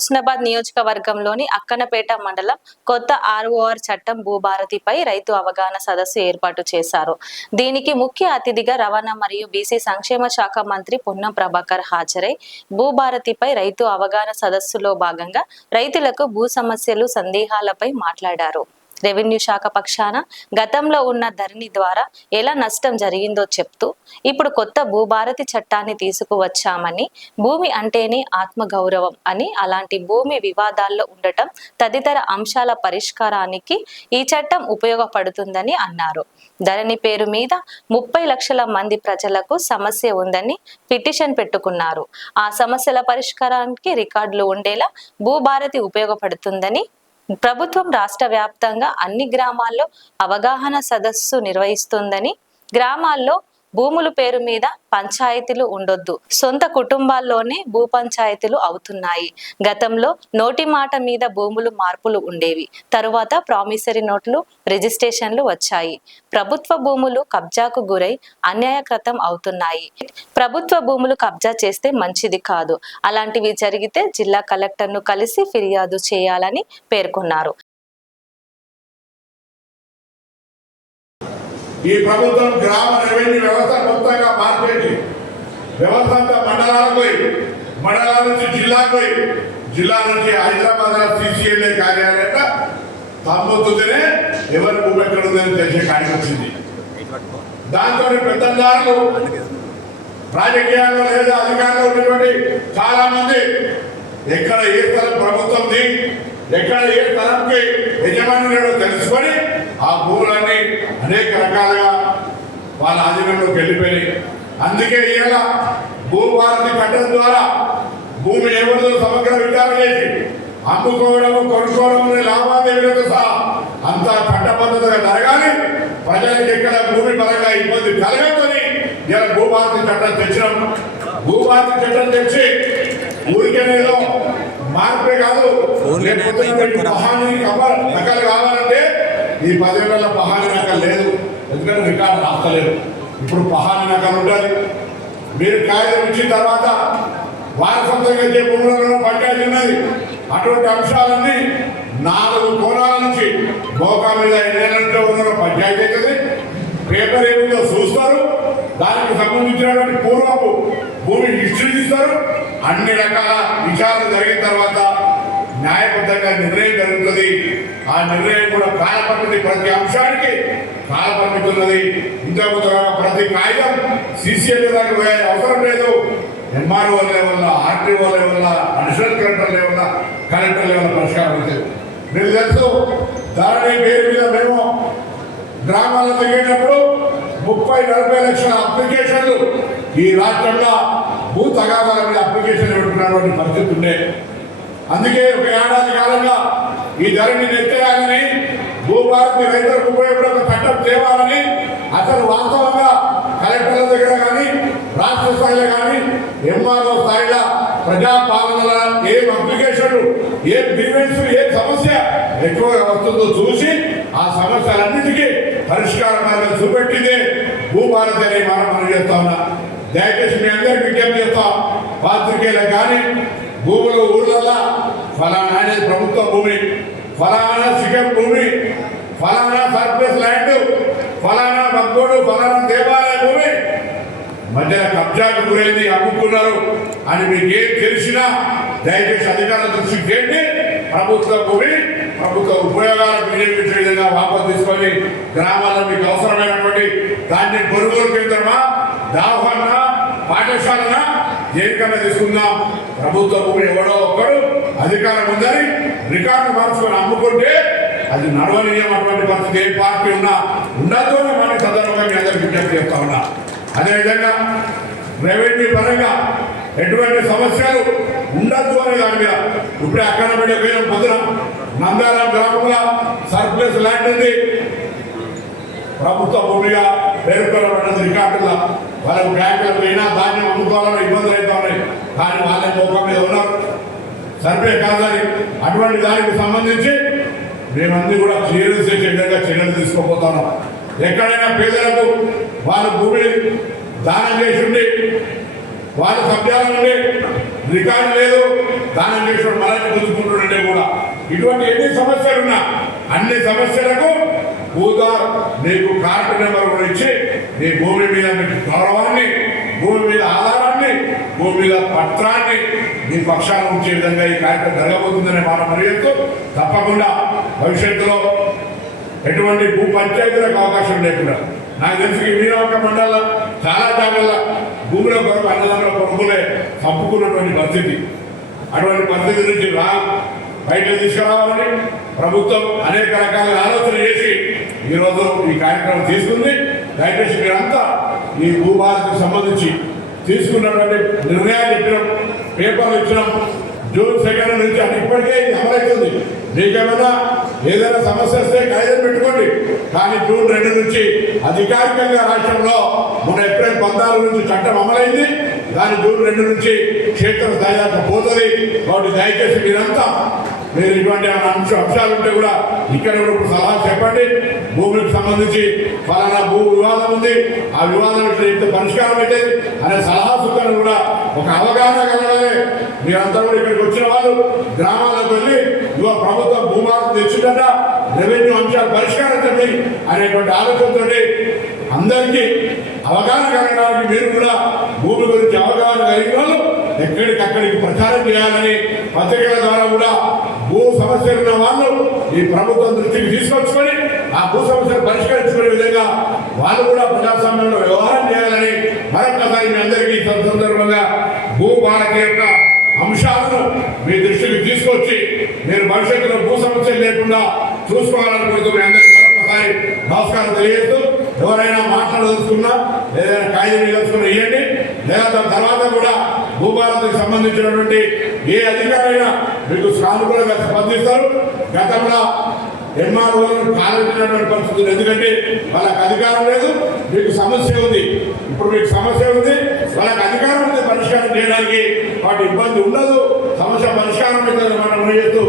హుస్నాబాద్ నియోజకవర్గంలోని అక్కనపేట మండలం కొత్త ఆర్ఓఆర్ చట్టం భూభారతిపై రైతు అవగాహన సదస్సు ఏర్పాటు చేశారు. దీనికి ముఖ్య అతిథిగా రవాణా మరియు బీసీ సంక్షేమ శాఖ మంత్రి పొన్నం ప్రభాకర్ హాజరై భూభారతిపై రైతు అవగాహన సదస్సులో భాగంగా రైతులకు భూ సమస్యలు సందేహాలపై మాట్లాడారు. రెవెన్యూ శాఖ పక్షాన గతంలో ఉన్న ధరణి ద్వారా ఎలా నష్టం జరిగిందో చెప్తూ ఇప్పుడు కొత్త భూభారతి చట్టాన్ని తీసుకువచ్చామని భూమి అంటేనే ఆత్మగౌరవం అని అలాంటి భూమి వివాదాల్లో ఉండటం తదితర అంశాల పరిష్కారానికి ఈ చట్టం ఉపయోగపడుతుందని అన్నారు. ధరణి పేరు మీద ముప్పై లక్షల మంది ప్రజలకు సమస్య ఉందని పిటిషన్ పెట్టుకున్నారు. ఆ సమస్యల పరిష్కారానికి రికార్డులు ఉండేలా భూభారతి ఉపయోగపడుతుందని ప్రభుత్వం రాష్ట్ర వ్యాప్తంగా అన్ని గ్రామాల్లో అవగాహన సదస్సు నిర్వహిస్తుందని గ్రామాల్లో భూముల పేరు మీద పంచాయతీలు ఉండొద్దు. సొంత కుటుంబాల్లోనే భూ పంచాయతీలు అవుతున్నాయి. గతంలో నోటి మాట మీద భూములు మార్పులు ఉండేవి. తరువాత ప్రామిసరీ నోట్లు రిజిస్ట్రేషన్లు వచ్చాయి. ప్రభుత్వ భూములు కబ్జాకు గురై అన్యాయకృతం అవుతున్నాయి. ప్రభుత్వ భూములు కబ్జా చేస్తే మంచిది కాదు. అలాంటివి జరిగితే జిల్లా కలెక్టర్ను కలిసి ఫిర్యాదు చేయాలని పేర్కొన్నారు. ఈ ప్రభుత్వం గ్రామ రెవెన్యూ వ్యవస్థ మొత్తంగా మార్చేసి వ్యవస్థ అంతా మండలాలకు పోయి మండలాల నుంచి జిల్లాకు పోయి జిల్లా నుంచి హైదరాబాద్ సిసిఎల్ఏ కార్యాలయంగా తమ్మొద్దుతేనే ఎవరి భూమి ఎక్కడ ఉందని తెలిసే కార్యం వచ్చింది. దాంతో పెద్దదారులు రాజకీయాల్లో లేదా అధికారంలో ఉన్నటువంటి చాలా మంది ఎక్కడ ఏ స్థలం ప్రభుత్వంది ఎక్కడ ఏ తరంకి యజమాని తెలుసుకొని ఆ భూములన్నీ అనేక రకాలుగా వాళ్ళ ఆధీనంలోకి వెళ్ళిపోయినాయి. అందుకే ఇవాళ భూభారతి కట్టడం ద్వారా భూమి ఎవరిదో సమగ్ర విచారణ చేసి అమ్ముకోవడం కొనుక్కోవడం అనే లావాదేవీలతో సహా అంతా చట్టబద్ధతగా జరగాలి. ప్రజలకు ఎక్కడ భూమి పరంగా ఇబ్బంది కలగదని ఇలా భూభారతి చట్టం తెచ్చినాం. భూభారతి చట్టం తెచ్చి ఊరికేనేదో మార్పే కాదు. నకలు కావాలంటే ఈ పదేళ్ళ పహానీ నకలు లేదు. ఎందుకంటే రికార్డు రాస్తలేదు. ఇప్పుడు పహానీ నకలు ఉండాలి. మీరు కాగితం ఇచ్చిన తర్వాత వారసత్వంగా ఇచ్చే భూములలో పంచాయతీ ఉన్నది. అటువంటి అంశాలన్నీ నాలుగు కోణాల నుంచి మోకా మీద ఎన్నేళ్ళంటే ఉన్న పంచాయతీ అవుతుంది. పేపర్ ఏమిటో చూస్తారు. దానికి సంబంధించినటువంటి పూర్వపు భూమి హిస్టరీ తీస్తారు. అన్ని రకాల విచారణ జరిగిన తర్వాత న్యాయబద్ధంగా నిర్ణయం జరుగుతుంది. ఆ నిర్ణయం కూడా కాలపరిమితి ప్రతి అంశానికి కాలపరిమితి ఉన్నది. ఇంతకుముందు ప్రతి కాగితం సిసిఎల్ దానికి పోయే అవసరం లేదు. MRO level RTO level additional collector level collector level పరిష్కారం అవుతుంది. మీరు తెలుసు ధరణి పేరు మీద మేము గ్రామాల్లో తిరిగేటప్పుడు ముప్పై నలభై లక్షల అప్లికేషన్లు ఈ రాష్ట్రంలో భూ తగాదాల మీద అప్లికేషన్ పెట్టుకున్నటువంటి పరిస్థితి ఉండే. అందుకే ఒక ఏడాది కాలంగా ఈ ధరని నెత్తేయాలని భూభారతి రైతులకు ఉపయోగపడే ఒక చట్టం తేవాలని అసలు వాస్తవంగా కలెక్టర్ల దగ్గర కానీ రాష్ట్ర స్థాయిలో కానీ ఎంఆర్ఓ స్థాయిలో ప్రజాపాలనల ఏం అప్లికేషన్లు ఏ గ్రీవెన్స్ ఏ సమస్య ఎక్కువగా వస్తుందో చూసి ఆ సమస్యలన్నిటికీ పరిష్కార మార్గం చూపెట్టిందే భూభారతి అనే మనం మనం చేస్తా ఉన్నా. దయచేసి మీ అందరికీ విజ్ఞప్తి చేస్తాం పాత్రికేయులకు కానీ భూములు ఊళ్ళల్లా ఫలానా అనేది ప్రభుత్వ భూమి. ఫలానా సిగం భూమి. ఫలానా సర్ప్లస్ ల్యాండ్. ఫలానా భక్తుడు ఫలానా దేవాలయ భూమి. మధ్యన కబ్జాకు గురైంది అమ్ముకున్నారు. అని మీకు ఏం తెలిసినా దయచేసి అధికారుల దృష్టికి చేయండి. ప్రభుత్వ భూమి ప్రభుత్వ ఉపయోగాలకు వినియోగించే విధంగా వాపసు తీసుకొని గ్రామాల్లో మీకు అవసరమైనటువంటి దాన్ని కొనుగోలు కేంద్రమా? దావన్న పాఠశాలనా? దేనికన్నా తీసుకుందాం. ప్రభుత్వ భూమి ఎవడో ఒక్కడు అధికారం ఉందని రికార్డు మార్చుకొని అమ్ముకుంటే అది నడవనీయం అటువంటి పరిస్థితి ఏ పార్టీ ఉన్నా ఉండదు అని మన సందర్భంగా మీ అందరికి విజ్ఞప్తి చేస్తా ఉన్నా. అదేవిధంగా రెవెన్యూ పరంగా ఎటువంటి సమస్యలు ఉండద్దు అనే దాని మీద ఇప్పుడే అక్కడ పడే పేరు పొద్దున నందారం గ్రామంలో సర్ప్లస్ ల్యాండ్ ఉంది. ప్రభుత్వ భూమిగా పేర్కొనబడినది రికార్డుల వాళ్ళకి బ్యాంకులకు పోయినా ధాన్యం అమ్ముకోవాలని ఇబ్బందులు అవుతా ఉన్నాయి. కానీ వాళ్ళే మోకం మీద ఉన్నారు. సర్వే కాదని అటువంటి దానికి సంబంధించి మేమందరూ కూడా క్లియరెన్స్ చేసే విధంగా చర్యలు తీసుకోబోతున్నాం. ఎక్కడైనా పేదలకు వాళ్ళ భూమిని దానం చేసి ఉండి వాళ్ళ సభ్యాలు నుండి రికార్డు లేదు దానం చేసిన మళ్ళీ గుంజుకుంటుండే కూడా. ఇటువంటి ఎన్ని సమస్యలున్నా అన్ని సమస్యలకు భూదార్ నీకు కార్డు నెంబర్ కూడా ఇచ్చి నీ భూమి మీద మీకు గౌరవాన్ని భూమి మీద ఆధారాన్ని భూమి మీద పత్రాన్ని మీ పక్షాన ఉంచే విధంగా ఈ కార్యక్రమం జరగబోతుందనే మాట మరియు తప్పకుండా భవిష్యత్తులో ఎటువంటి భూ పంచాయతీలకు అవకాశం లేకుండా నాకు తెలిసి ఈ మీనవక మండల చాలా జాగ్రత్త భూముల కొరకు అన్నదమ్ముల కొరకులే చంపుకున్నటువంటి పరిస్థితి. అటువంటి పరిస్థితి నుంచి రా బయట తీసుకురావాలని ప్రభుత్వం అనేక రకాల ఆలోచన చేసి ఈరోజు ఈ కార్యక్రమం తీసుకుంది. దయచేసి మీరంతా ఈ భూభాషకు సంబంధించి తీసుకున్నటువంటి నిర్ణయాలు ఇచ్చినాం పేపర్లు ఇచ్చినాం. జూన్ సెకండ్ నుంచి అది ఇప్పటికే ఇది అమలవుతుంది. మీకేమైనా ఏదైనా సమస్య వస్తే కాగితం పెట్టుకోండి. కానీ జూన్ రెండు నుంచి అధికారికంగా రాష్ట్రంలో మన ఏప్రిల్ పద్నాలుగు నుంచి చట్టం అమలైంది. దాని జూన్ రెండు నుంచి క్షేత్ర స్థాయి పోతుంది. కాబట్టి దయచేసి మీరంతా మీరు ఇటువంటి అంశ అంశాలు ఉంటే కూడా ఇక్కడ కూడా ఇప్పుడు సలహా చెప్పండి. భూమికి సంబంధించి ఫలానా భూ వివాదం ఉంది. ఆ వివాదానికి ఎంత పరిష్కారం పెట్టేది అనే సలహా సూచనలు కూడా ఒక అవగాహన కలగాలి. మీరంతా కూడా ఇక్కడికి వచ్చిన వాళ్ళు గ్రామాలకు వెళ్ళి ఇవ్వ ప్రభుత్వం భూమాలకు తెచ్చిందట రెవెన్యూ అంశాలు పరిష్కారం చెప్పి అనేటువంటి ఆలోచనతో అందరికీ అవగాహన కలగడానికి మీరు కూడా భూమి గురించి అవగాహన కలిగిన వాళ్ళు ఎక్కడికక్కడికి ప్రచారం చేయాలని పత్రికల ద్వారా కూడా భూ సమస్యలు ఉన్న వాళ్ళు ఈ ప్రభుత్వం దృష్టికి తీసుకొచ్చుకొని ఆ భూ సమస్యను పరిష్కరించుకునే విధంగా వాళ్ళు కూడా ప్రజాస్వామ్యంలో వ్యవహారం చేయాలని మరొకసారి మీ అందరికీ సందర్భంగా భూ బాలక యొక్క అంశాలను మీ దృష్టికి తీసుకొచ్చి మీరు భవిష్యత్తులో భూ సమస్యలు లేకుండా చూసుకోవాలనుకుంటూ మీ అందరికీ మరొకసారి నమస్కారం తెలియజేస్తూ ఎవరైనా మాట్లాడదలుచుకున్నా ఏదైనా కాగితం ఇవ్వాల్సుకున్నా ఇవ్వండి లేదా దాని తర్వాత కూడా భూభారతికి సంబంధించినటువంటి ఏ అధికారైనా మీకు సానుకూలంగా స్పందిస్తారు. గతంలో ఎంఆర్ఓలను కాలేజీ పరిస్థితులు ఎందుకంటే వాళ్ళకి అధికారం లేదు. మీకు సమస్య ఉంది. ఇప్పుడు మీకు సమస్య ఉంది. వాళ్ళకి అధికారం ఉంది. పరిష్కారం చేయడానికి వాటి ఇబ్బంది ఉండదు. సమస్య పరిష్కారం అవుతుంది మనం చేస్తూ